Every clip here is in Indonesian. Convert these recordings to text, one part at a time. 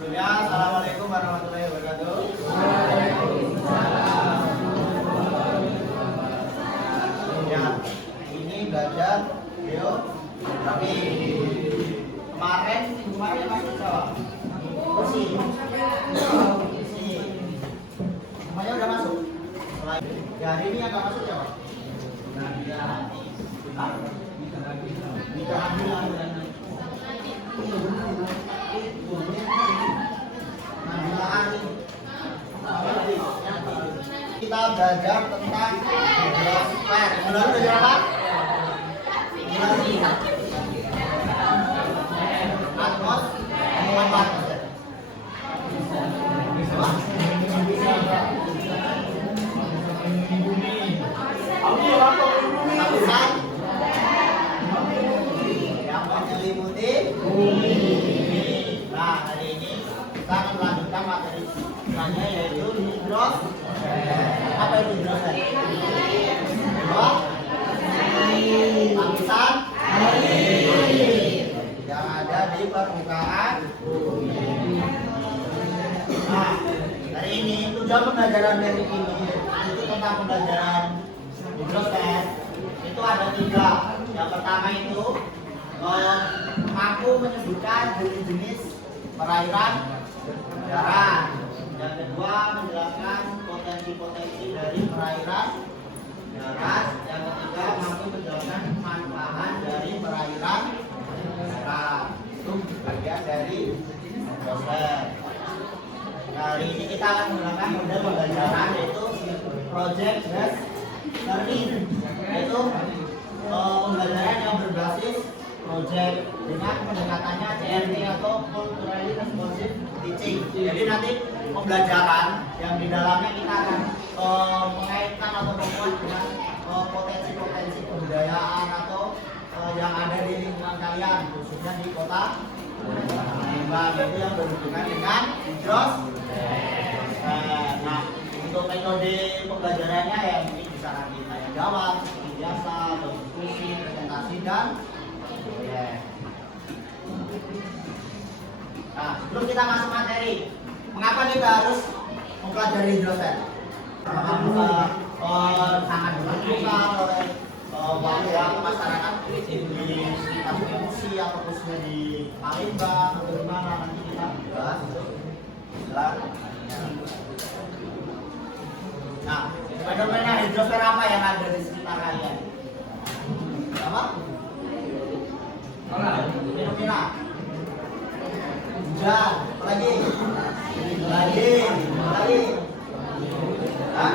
Sebelumnya, Assalamualaikum warahmatullahi wabarakatuh. Ya, ini belajar geografi. Kemarin yang masuk Jawa. Kursi. Semuanya udah masuk. Ya, hari ini yang nggak masuk Jawa. Kita belajar tentang hidrosfer. Bulan belajar apa? Yang menyelimuti bumi. Nah, hari ini kita akan melanjutkan materi selanjutnya yaitu hidrosfer. Apa itu hidrosfer? Lapisan air yang ada di permukaan bumi. Nah, hari ini tujuan pembelajaran dari ini itu tentang pembelajaran hidrosfer itu ada 3. Yang pertama itu mampu menyebutkan jenis-jenis perairan darat. Yang kedua menjelaskan potensi-potensi dari perairan darat. Yang ketiga mampu menjelaskan manfaat dari perairan darat. Itu bagian dari hidrosfer. Hari ini kita akan menggunakan model pembelajaran yaitu project based learning, yaitu pembelajaran yang berbasis project dengan pendekatannya CRT atau culturally responsive teaching. Jadi nanti pembelajaran yang di dalamnya kita akan mengaitkan atau memuat dengan potensi-potensi kebudayaan atau yang ada di lingkungan kalian, khususnya di kota Palembang, itu yang berhubungan dengan hidrosfer. Nah, untuk metode pembelajarannya ya mungkin bisa nanti tanya jawab seperti biasa, atau diskusi, presentasi dan proyek. Nah, sebelum kita masuk materi, mengapa kita harus mempelajari hidrosfer? Sangat dibutuhkan oleh bahwa masyarakat di sekitar Pengungsi atau khususnya di Palembang atau di mana nanti kita bahas itu selanjutnya. Nah, fenomena hidrosfer apa yang ada di sekitar kalian? Apa? Fenomena hujan, apalagi? Lagi. Hah?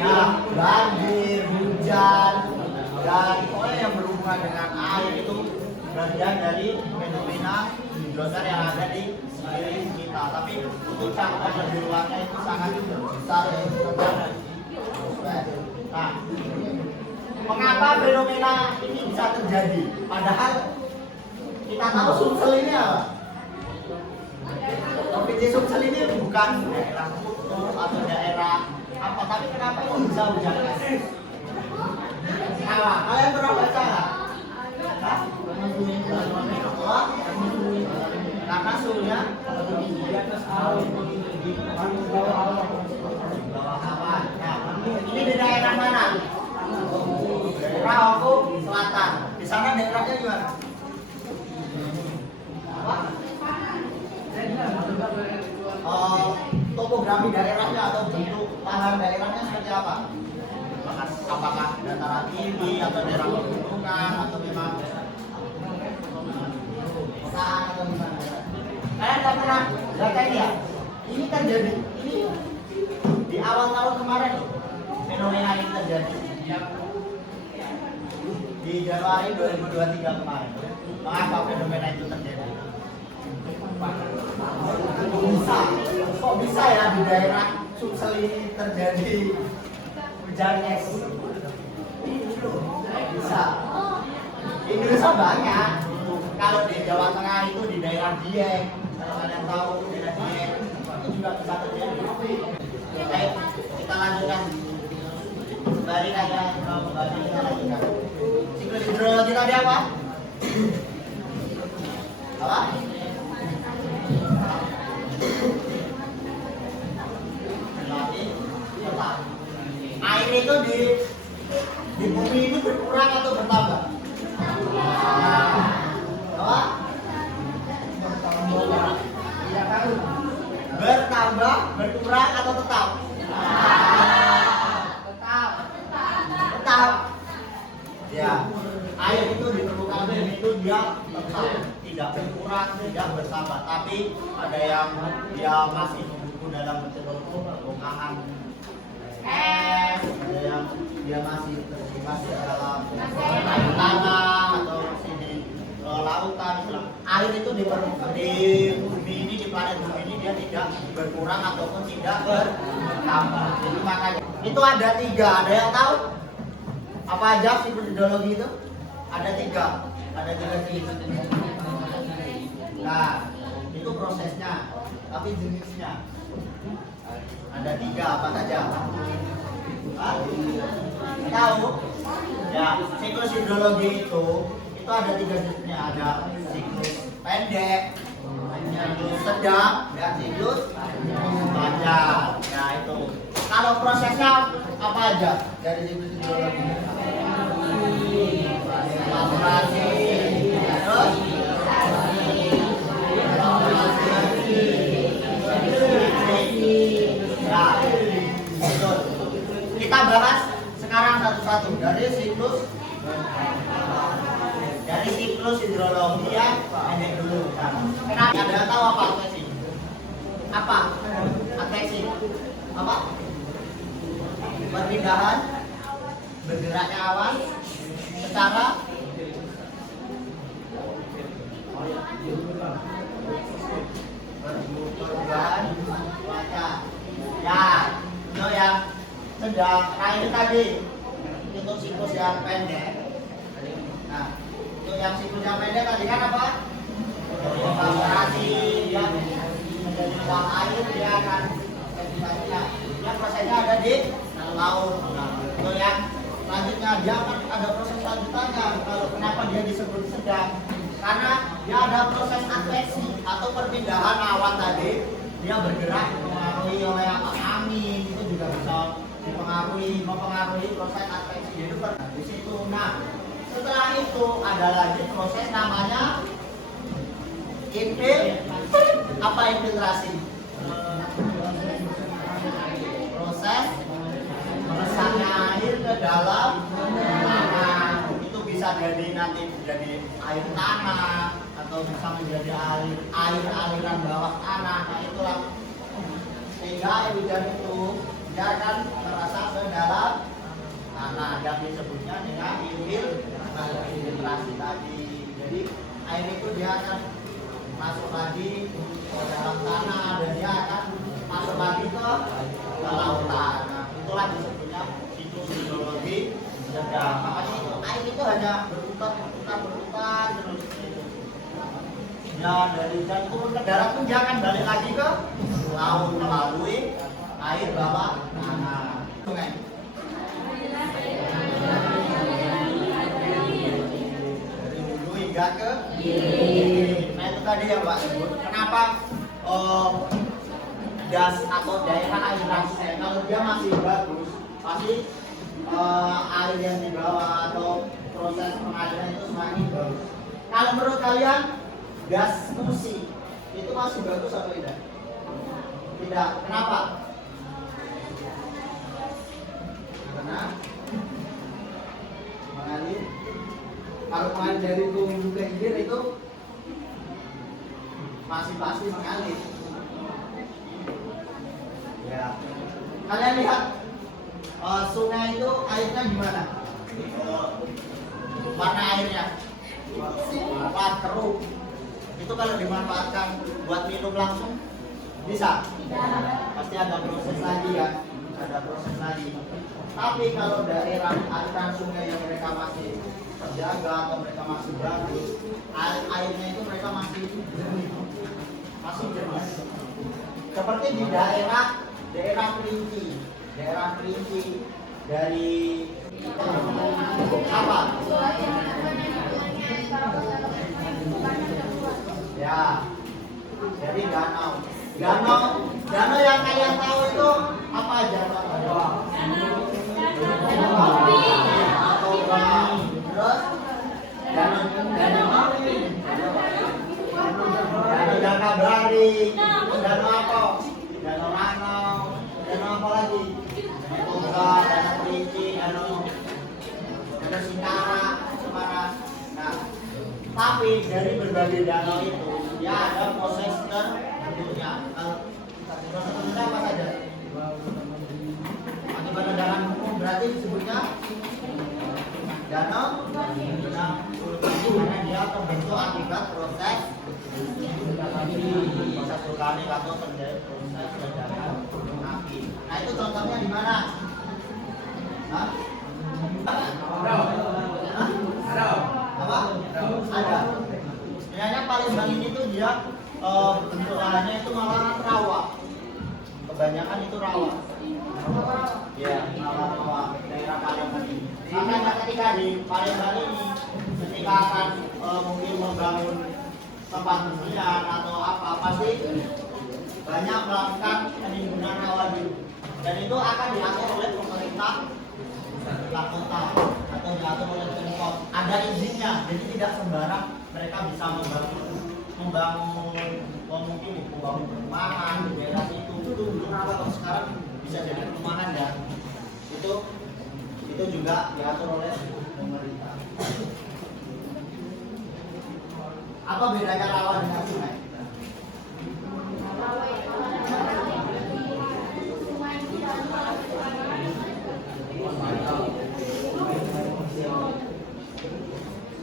Ya, banjir, hujan, dan pokoknya yang berhubungan dengan air itu bagian dari fenomena hidrosfer yang ada di sekeliling kita. Tapi untuk cakupan lebih luasnya itu sangat besar ya. Nah, mengapa fenomena ini bisa terjadi? Padahal kita tahu Sumsel ini apa? Provinsi Sumsel ini bukan daerah kutub atau daerah apa, tapi kenapa kok bisa hujan es? Nah, kalian pernah baca nggak? Karena suhunya di atas awan, di bawah awan. Nah, ini di daerah mana? Daerah Oku Selatan. Di sana daerahnya gimana? Topografi daerahnya atau bentuk lahan daerahnya seperti apa? Apakah dataran tinggi atau daerah pegunungan atau memang kota atau gimana? Kalian tak pernah data ini ya? Ini terjadi, ini di awal tahun kemarin fenomena ini terjadi di Januari 2023 kemarin. Mengapa fenomena itu terjadi? Kok bisa ya di daerah Sumsel ini terjadi hujan es? Bisa. Di Indonesia banyak. Kalau di Jawa Tengah itu di daerah Dieng, kalau kalian tahu daerah Dieng itu juga bisa terjadi. Oke, kita lanjutkan. kembali kayak kembali lagi kan. Siklus hidrologi tadi apa? Apa? Air itu di bumi itu berkurang atau bertambah? Apa? Bertambah, berkurang atau tetap? Tetap. Ya, air itu di permukaan bumi itu dia tetap, tidak berkurang, tidak bertambah. Tapi ada yang dia masih membeku dalam bentuk bongkahan es, ada yang dia masih dalam air tanah atau masih di lautan. Air itu di bumi ini, di planet bumi ini dia tidak berkurang ataupun tidak bertambah. Jadi makanya itu ada 3. Ada yang tahu apa aja siklus hidrologi itu? Ada 3 siklus. Nah, itu prosesnya, tapi jenisnya ada 3 apa saja? Tahu? Ya, siklus hidrologi itu ada 3 jenisnya. Ada siklus pendek, siklus sedang, dan siklus panjang. Ya itu. Kalau prosesnya apa aja dari siklus hidrologi? Evaporasi, terus ya, betul. Kita bahas sekarang satu-satu dari siklus hidrologi yang pendek dulu. Kenapa? Ada tahu apa adveksi? Apa? Adveksi? Apa? Perpindahan bergeraknya awan secara perubahan cuaca. Ya, itu yang sedang. Nah ini tadi itu siklus yang pendek. Nah, itu yang siklus yang pendek tadi kan apa? Evaporasi, dia menjadi uap air, dia akan dia prosesnya ada di laut. Nah, itu yang selanjutnya dia akan ada proses lanjutannya. Kalau kenapa dia disebut sedang? Karena dia ada proses adveksi atau perpindahan awan tadi. Dia bergerak dipengaruhi oleh angin, itu juga bisa mempengaruhi proses adveksi. Itu di situ. Nah, setelah itu ada lagi proses namanya infiltrasi. Proses meresapnya air ke dalam tanah. Itu bisa jadi nanti menjadi air tanah atau bisa menjadi aliran bawah tanah. Nah itulah sehingga air hujan itu dia akan meresap ke dalam tanah yang disebutnya dengan infiltrasi tadi. Jadi air itu dia akan masuk lagi ke dalam tanah dan dia akan masuk lagi ke lautan. Nah, itulah disebutnya siklus hidrologi sedang. Makanya itu air itu hanya berputar terus. Ya dari hujan turun ke darat pun dia akan balik lagi ke laut melalui air bawah tanah. Sungai. Dari hulu hingga ke nah itu tadi yang Pak sebut. Kenapa das atau daerah aliran sungai kalau dia masih bagus pasti air yang di bawah atau proses pengaliran itu semakin bagus. Kalau menurut kalian gas fusi itu masih bagus atau tidak? Tidak. Kenapa? Karena mengalir. Kalau mengalir dari hulu ke hilir itu masih pasti mengalir. Ya. Kalian lihat sungai itu airnya gimana? Warna airnya warna keruh. Itu kalau dimanfaatkan buat minum langsung bisa? Pasti ada proses lagi ya, ada proses lagi. Tapi kalau daerah aliran sungai yang mereka masih terjaga atau mereka masih bagus, airnya itu mereka masih jernih. Seperti di daerah Kerinci dari apa? Ya, jadi danau. Danau yang kalian tahu itu apa aja? Terus danau Bari, danau apa? Danau Ranau, danau apa lagi? Toga, danau Kerinci, danau Sintara, Semarang. Nah, tapi dari berbagai danau itu, ya ada proses terbentuknya. Proses terbentuknya apa saja? Akibat ledakan gunung berarti disebutnya danau karena dia terbentuk akibat proses vulkanik atau proses ledakan gunung api. Nah itu contohnya di mana? Hah? Apa? Ada. Sebenarnya Palembang ini tuh dia bentuk lahannya itu malah rawa. Kebanyakan itu rawa. Ya, rawa daerah Palembang ini. Makanya ketika di Palembang ini, ketika akan mungkin membangun tempat hunian atau apa, pasti banyak melakukan penimbunan rawa dulu. Dan itu akan diatur oleh pemerintah kota atau diatur oleh Pemkot. Ada izinnya, jadi tidak sembarang mereka bisa membangun perumahan di daerah itu belum rawa. Kalau sekarang bisa jadi perumahan dan itu juga diatur oleh pemerintah. Apa bedanya rawa dengan sungai?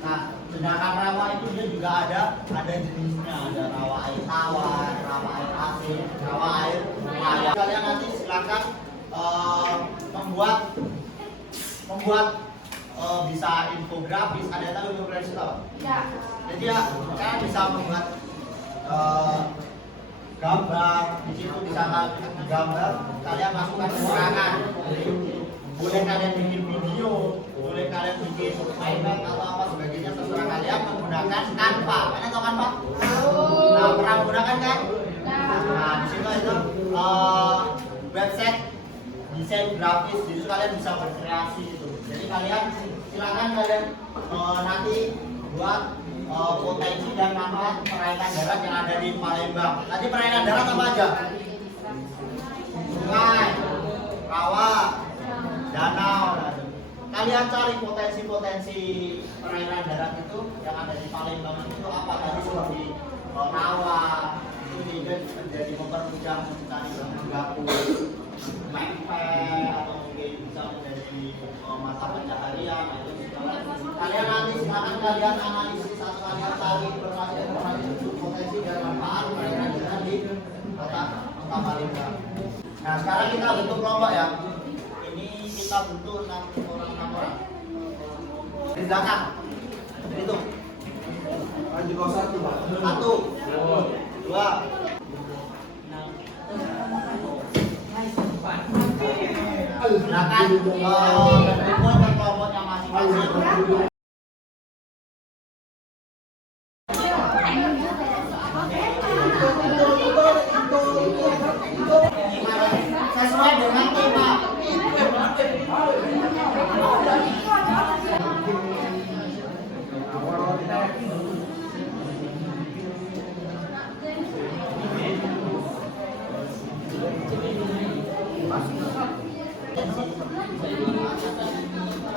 Nah, sedangkan rawa itu dia juga ada jenisnya, ada rawa air tawar, rawa air asin, rawa air maya. Kalian nanti silakan membuat bisa infografis. Ada yang tahu infografis apa? Ya. Jadi ya kalian bisa membuat gambar. Di situ bisa gambar. Kalian masukkan keterangan. Boleh kalian bikin video, boleh kalian bikin iPad atau apa sebagainya, terserah kalian menggunakan Canva. Kalian tahu Canva? Nah, pernah menggunakan kan? Nah, di situ itu website desain grafis, jadi kalian bisa berkreasi gitu. Jadi kalian silakan kalian nanti buat potensi dan manfaat perairan darat yang ada di Palembang. Nanti perairan darat apa aja? Sungai, rawa, danau. Kalian cari potensi-potensi perairan darat itu yang ada di Palembang itu apa? Tadi seperti rawa, itu juga menjadi mempermudah mencari bahan baku, pempek, atau mungkin bisa menjadi mata pencaharian. Itu kalian nanti silakan kalian analisis atau kalian cari informasi potensi dan manfaat perairan darat di kota Palembang. Nah sekarang kita bentuk kelompok ya. Ini kita bentuk 6 orang. Di belakang. Jadi itu. 1, 2. Silakan berkumpul ke kelompoknya masing-masing. Sesuai dengan tema.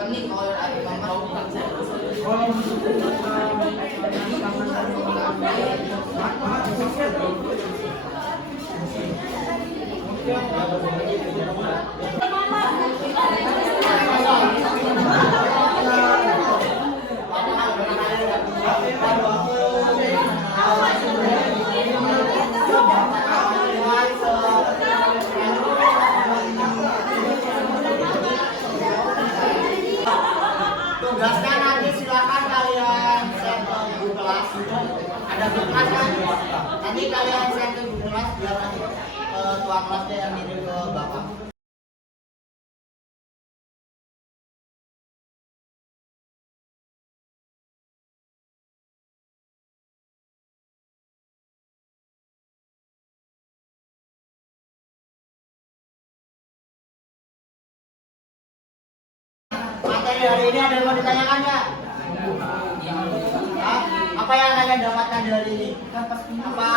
Penting kalau ada tugasnya nanti silakan kalian share ke Google Kelas. Ada Google Kelas kan? Nanti kalian share ke Google Kelas biar nanti tua kelasnya yang ngirim ke bapak. hari ini ada yang mau ditanyakan nggak? Hah? Apa yang kalian dapatkan dari ini? Apa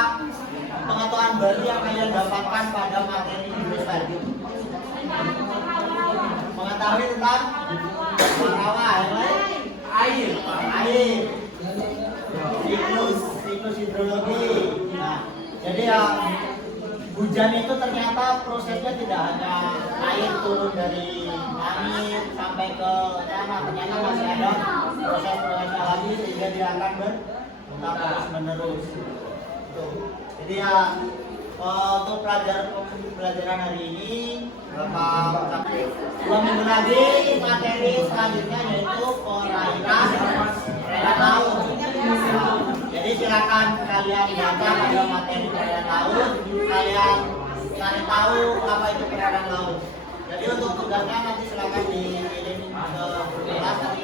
pengetahuan baru yang kalian dapatkan pada materi Inggris tadi? Mengetahui tentang parawa, air, siklus hidrologi. Nah, jadi ya hujan itu ternyata prosesnya tidak hanya air turun dari langit sampai ke tanah, ternyata masih ada proses-proses alami sehingga dia akan berputar terus menerus. Jadi ya untuk pelajaran hari ini Bapak dua minggu lagi materi selanjutnya yaitu perairan laut. Jadi silakan kalian baca pada materi perairan laut, kalian cari tahu apa itu perairan laut. Jadi untuk tugasnya nanti silakan dikirim ke kelas nanti